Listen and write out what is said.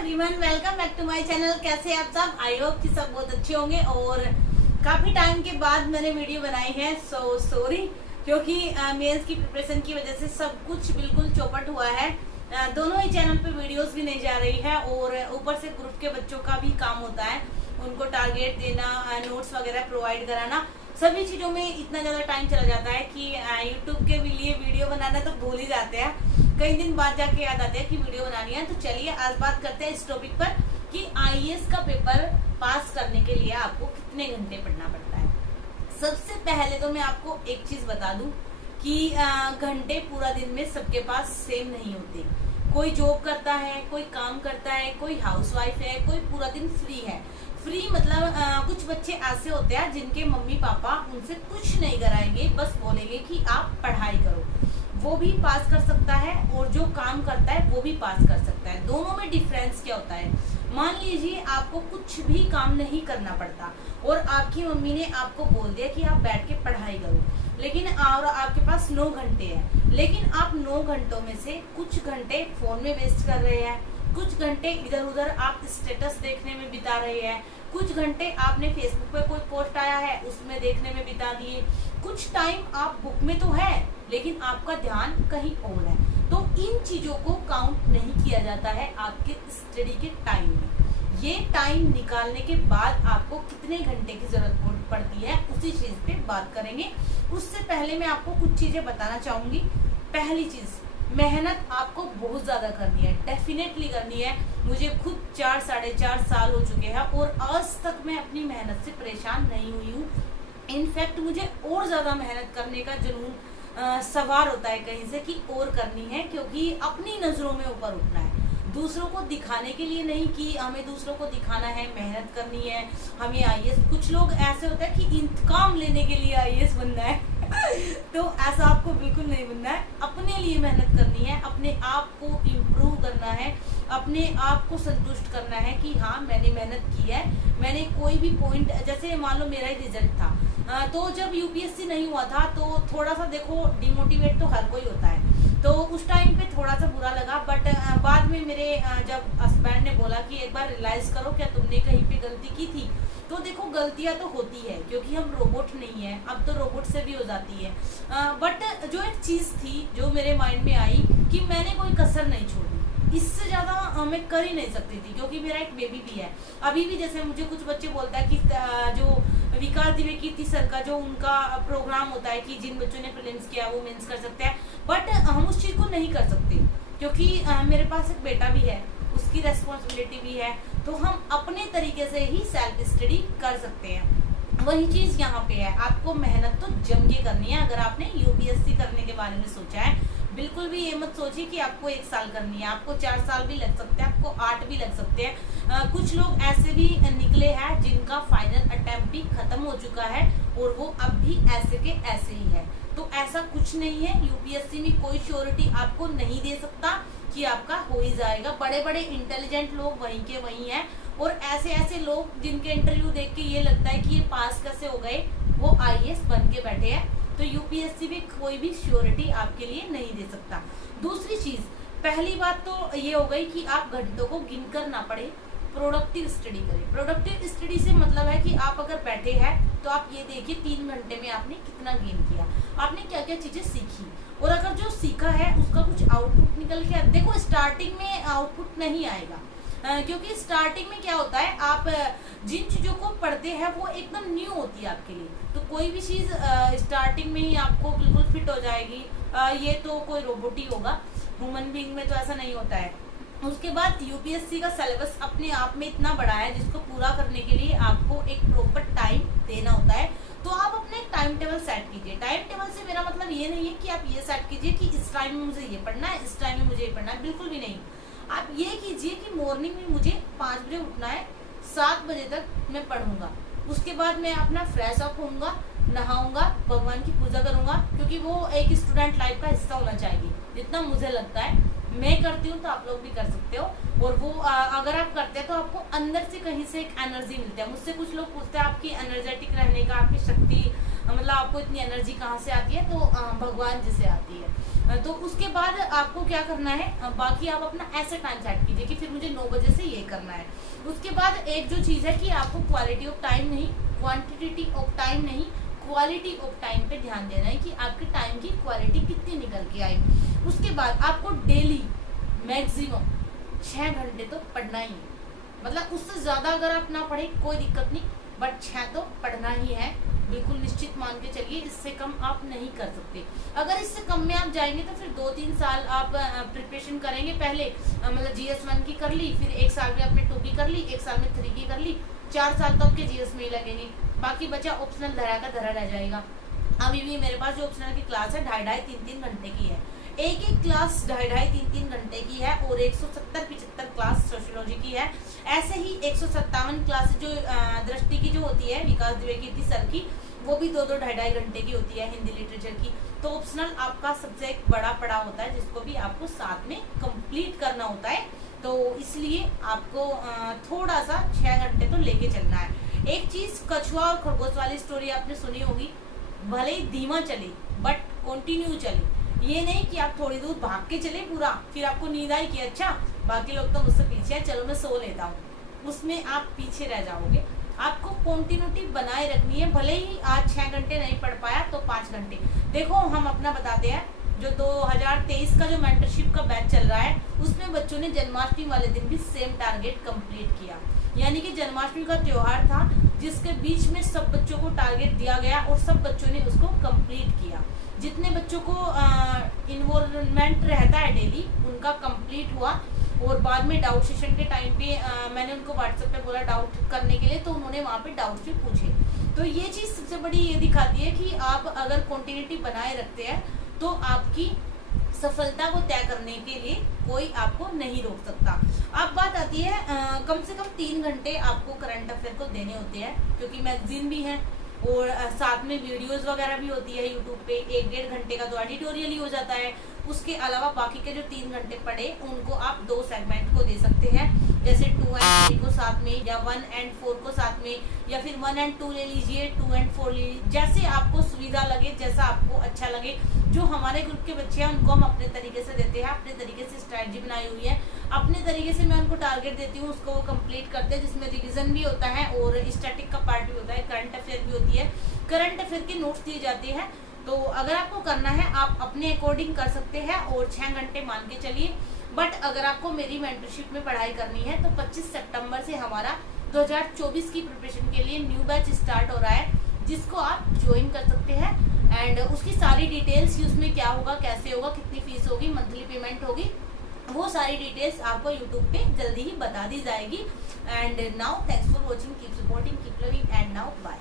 Everyone, welcome back to my channel. कैसे आप सब? आई होप कि सब बहुत अच्छे होंगे। और काफी टाइम के बाद मैंने वीडियो बनाई है, सो सॉरी, क्योंकि मेंस की प्रिपरेशन की वजह से सब कुछ बिल्कुल चौपट हुआ है। दोनों ही चैनल पे वीडियोस भी नहीं जा रही है और ऊपर से ग्रुप के बच्चों का भी काम होता है, उनको टारगेट देना, नोट्स वगैरह प्रोवाइड कराना, सभी चीजों में इतना ज्यादा टाइम चला जाता है कि यूट्यूब के लिए वीडियो बनाना तो भूल ही जाते हैं। कई दिन बाद जाके याद आते हैं कि वीडियो बनानी है। तो चलिए आज बात करते हैं इस टॉपिक पर कि आईएएस का पेपर पास करने के लिए आपको कितने घंटे पढ़ना पड़ता है। सबसे पहले तो मैं आपको एक चीज बता दूं कि घंटे पूरा दिन में सबके पास सेम नहीं होते। कोई जॉब करता है, कोई काम करता है, कोई हाउसवाइफ है, कोई पूरा दिन फ्री है। फ्री मतलब कुछ बच्चे ऐसे होते हैं जिनके मम्मी पापा उनसे कुछ नहीं कराएंगे, बस बोलेंगे कि आप पढ़ाई करो। वो भी पास कर सकता है और जो काम करता है वो भी पास कर सकता है। दोनों में डिफरेंस क्या होता है? मान लीजिए आपको कुछ भी काम नहीं करना पड़ता और आपकी मम्मी ने आपको बोल दिया कि आप बैठ के पढ़ाई करो, लेकिन और आपके पास 9 घंटे हैं, लेकिन आप 9 घंटों में से कुछ घंटे फोन में वेस्ट कर रहे हैं, कुछ घंटे इधर उधर आप स्टेटस देखने में बिता रहे हैं, कुछ घंटे आपने फेसबुक पे कोई पोस्ट आया है उसमें देखने में बिता दिए, कुछ टाइम आप बुक में तो है लेकिन आपका ध्यान कहीं और है। तो इन चीजों को काउंट नहीं किया जाता है आपके स्टडी के टाइम में। ये टाइम निकालने के बाद आपको कितने घंटे की जरूरत पड़ती है उसी चीज पे बात करेंगे। उससे पहले मैं आपको कुछ चीजें बताना चाहूंगी। पहली चीज, मेहनत आपको बहुत ज्यादा करनी है, डेफिनेटली करनी है। मुझे खुद 4-4.5 साल हो चुके हैं और आज तक मैं अपनी मेहनत से परेशान नहीं हुई हूँ। इनफैक्ट मुझे और ज्यादा मेहनत करने का जुनून सवार होता है कहीं से कि और करनी है, क्योंकि अपनी नजरों में ऊपर उठना है, दूसरों को दिखाने के लिए नहीं कि हमें दूसरों को दिखाना है, मेहनत करनी है हमें आईएएस। कुछ लोग ऐसे होते हैं कि इंतकाम लेने के लिए आईएएस बनना है तो ऐसा आपको बिल्कुल नहीं बनना है। अपने लिए मेहनत करनी है, अपने आप को इम्प्रूव करना है, अपने आप को संतुष्ट करना है कि हाँ मैंने मेहनत की है। मैंने कोई भी पॉइंट, जैसे मान लो मेरा ही रिजल्ट था, तो जब यूपीएससी नहीं हुआ था तो थोड़ा सा देखो डिमोटिवेट तो हर कोई होता है, तो उस टाइम पे थोड़ा सा बुरा लगा। बट बाद में मेरे जब हस्बैंड ने बोला कि एक बार रियलाइज करो क्या तुमने कहीं पे गलती की थी, तो देखो गलतियां तो होती है क्योंकि हम रोबोट नहीं है, अब तो रोबोट से भी हो जाती है। बट जो एक चीज थी जो मेरे माइंड में आई कि मैंने कोई कसर नहीं छोड़ी, इससे ज्यादा मैं कर ही नहीं सकती थी क्योंकि मेरा एक बेबी भी है। अभी भी जैसे मुझे कुछ बच्चे बोलता है कि जो विकास दिव्य कीर्ति सर का जो उनका प्रोग्राम होता है कि जिन बच्चों ने प्रीलिम्स किया वो मेंस कर सकते हैं, बट हम उस चीज को नहीं कर सकते क्योंकि मेरे पास एक बेटा भी है, उसकी रेस्पॉन्सिबिलिटी भी है, तो हम अपने तरीके से ही सेल्फ स्टडी कर सकते हैं। वही चीज यहाँ पे है, आपको मेहनत तो जम के करनी है। अगर आपने यूपीएससी करने के बारे में सोचा है, बिल्कुल भी ये मत सोचिए कि आपको 1 साल करनी है, आपको 4 साल भी लग सकते हैं, आपको 8 भी लग सकते हैं। कुछ लोग ऐसे भी निकले हैं जिनका फाइनल अटेम्प्ट भी खत्म हो चुका है और वो अब भी ऐसे के ऐसे ही है। तो ऐसा कुछ नहीं है, यूपीएससी में कोई श्योरिटी आपको नहीं दे सकता कि आपका हो ही जाएगा। बड़े बड़े इंटेलिजेंट लोग वहीं के वहीं हैं और ऐसे ऐसे लोग जिनके इंटरव्यू देख के ये लगता है कि ये पास कैसे हो गए, वो आईएएस बन के बैठे हैं। तो यूपीएससी भी कोई भी श्योरिटी आपके लिए नहीं दे सकता। दूसरी चीज, पहली बात तो ये हो गई कि आप घंटों को गिनकर ना पढ़े, प्रोडक्टिव स्टडी करें। प्रोडक्टिव स्टडी से मतलब है कि आप अगर बैठे हैं तो आप ये देखिए 3 घंटे में आपने कितना गेन किया, आपने क्या क्या चीजें सीखी, और अगर जो सीखा है उसका कुछ आउटपुट निकल के देखो। स्टार्टिंग में आउटपुट नहीं आएगा क्योंकि स्टार्टिंग में क्या होता है, आप जिन चीजों को पढ़ते हैं वो एकदम न्यू होती है आपके लिए, तो कोई भी चीज स्टार्टिंग में ही आपको बिल्कुल फिट हो जाएगी, ये तो कोई रोबोट ही होगा, ह्यूमन बीइंग में तो ऐसा नहीं होता है। उसके बाद यूपीएससी का सिलेबस अपने आप में इतना बड़ा है जिसको पूरा करने के लिए आपको एक प्रॉपर टाइम देना होता है। तो आप अपने टाइम टेबल सेट कीजिए। टाइम टेबल से मेरा मतलब ये नहीं है कि आप ये सेट कीजिए कि इस टाइम में मुझे ये पढ़ना है, इस टाइम में मुझे ये पढ़ना है, बिल्कुल भी नहीं। आप ये कीजिए कि मॉर्निंग में मुझे 5 बजे उठना है, 7 बजे तक मैं पढ़ूंगा, उसके बाद मैं अपना फ्रेश अप होऊंगा, नहाऊंगा, भगवान की पूजा करूंगा, क्योंकि वो एक स्टूडेंट लाइफ का हिस्सा होना चाहिए। जितना मुझे लगता है, मैं करती हूँ तो आप लोग भी कर सकते हो, और वो अगर आप करते हैं तो आपको अंदर से कहीं से एक एनर्जी मिलती है। मुझसे कुछ लोग पूछते हैं आपकी एनर्जेटिक रहने का, आपकी शक्ति, मतलब आपको इतनी एनर्जी कहाँ से आती है, तो भगवान जी से आती है। तो उसके बाद आपको क्या करना है, बाकी आप अपना ऐसे टाइम सेट कीजिए कि फिर मुझे 9 बजे से ये करना है। उसके बाद एक जो चीज़ है कि आपको क्वालिटी ऑफ टाइम नहीं, क्वांटिटी ऑफ टाइम नहीं, क्वालिटी ऑफ टाइम पे ध्यान देना है कि आपके टाइम की क्वालिटी कितनी निकल के आई। उसके बाद आपको डेली मैक्सिमम 6 घंटे तो पढ़ना ही है, मतलब उससे ज़्यादा अगर आप ना पढ़े कोई दिक्कत नहीं, बट 6 तो पढ़ना ही है, बिल्कुल निश्चित मान के चलिए। इससे कम आप नहीं कर सकते। अगर इससे कम में आप जाएंगे तो फिर 2-3 साल आप प्रिपरेशन करेंगे। पहले मतलब GS1 की कर ली, फिर 1 साल में आपने 2 की कर ली, 1 साल में 3 की कर ली, 4 साल तो आपके GS में ही लगेंगे, बाकी बचा ऑप्शनल धरा का धरा रह जाएगा। अभी भी मेरे पास जो ऑप्शनल की क्लास है 2.5-3 घंटे की है, एक क्लास 2.5-3 घंटे की है, और 170-75 क्लास सोशियोलॉजी की है। ऐसे ही 157 क्लास जो दृष्टि की जो होती है विकास द्विवेदी सर की, वो भी 2-2 घंटे की होती है हिंदी लिटरेचर की। तो ऑप्शनल आपका सबसे एक बड़ा पड़ा होता है जिसको भी आपको साथ में कंप्लीट करना होता है। तो इसलिए आपको थोड़ा सा 6 घंटे तो लेके चलना है। एक चीज, कछुआ और खरगोश वाली स्टोरी आपने सुनी होगी, भले ही धीमा चले बट कंटिन्यू चले। ये नहीं कि आप थोड़ी दूर भाग के चले पूरा, फिर आपको नींद आई कि अच्छा बाकी लोग तो मुझसे पीछे है, चलो मैं सो लेता हूँ, उसमें आप पीछे रह जाओगे। आपको कंटिन्यूटी बनाए रखनी है, भले ही आज 6 घंटे नहीं पढ़ पाया तो 5 घंटे। देखो हम अपना बताते हैं, जो 2023 का जो मेंटरशिप का बैच चल रहा है उसमें बच्चों ने जन्माष्टमी वाले दिन भी सेम टारगेट कंप्लीट किया। यानी कि जन्माष्टमी का त्योहार था जिसके बीच में सब बच्चों को टारगेट दिया गया और सब बच्चों ने उसको कंप्लीट किया। जितने बच्चों को इन्वॉल्वमेंट रहता है डेली उनका कंप्लीट हुआ। और बाद में डाउट सेशन के टाइम पे मैंने उनको व्हाट्सएप पे बोला डाउट करने के लिए, तो उन्होंने वहाँ पे डाउट भी पूछे। तो ये चीज़ सबसे बड़ी ये दिखाती है कि आप अगर कंटिन्यूटी बनाए रखते हैं तो आपकी सफलता को तय करने के लिए कोई आपको नहीं रोक सकता। अब बात आती है कम से कम 3 घंटे आपको करंट अफेयर को देने होते हैं, क्योंकि मैगजीन भी है और साथ में वीडियोस वगैरह भी होती है यूट्यूब पे। 1-1.5 घंटे का तो एडिटोरियल ही हो जाता है। उसके अलावा बाकी के जो 3 घंटे पढ़े उनको आप 2 सेगमेंट को दे सकते हैं, जैसे 2 और 3 को साथ में, या 1 और 4 को साथ में, या फिर 1 और 2 ले लीजिए, 2 और 4 ले लीजिए, जैसे आपको सुविधा लगे, जैसा आपको अच्छा लगे। जो हमारे ग्रुप के बच्चे हैं उनको हम अपने तरीके से देते हैं, अपने तरीके से स्ट्रैटेजी बनाई हुई है, अपने तरीके से मैं उनको टारगेट देती हूँ, उसको वो कंप्लीट करते हैं, जिसमें रिविजन भी होता है और स्टैटिक का पार्ट भी होता है, करंट अफेयर भी होती है, करंट अफेयर के नोट्स दिए जाते हैं। तो अगर आपको करना है आप अपने अकॉर्डिंग कर सकते हैं और 6 घंटे मान के चलिए। बट अगर आपको मेरी मेंटरशिप में पढ़ाई करनी है तो 25 सितंबर से हमारा 2024 की प्रिपरेशन के लिए न्यू बैच स्टार्ट हो रहा है, जिसको आप ज्वाइन कर सकते हैं। एंड उसकी सारी डिटेल्स कि उसमें क्या होगा, कैसे होगा, कितनी फीस होगी, मंथली पेमेंट होगी, वो सारी डिटेल्स आपको यूट्यूब पे जल्दी ही बता दी जाएगी। And now thanks for watching, keep supporting, keep loving, and now bye.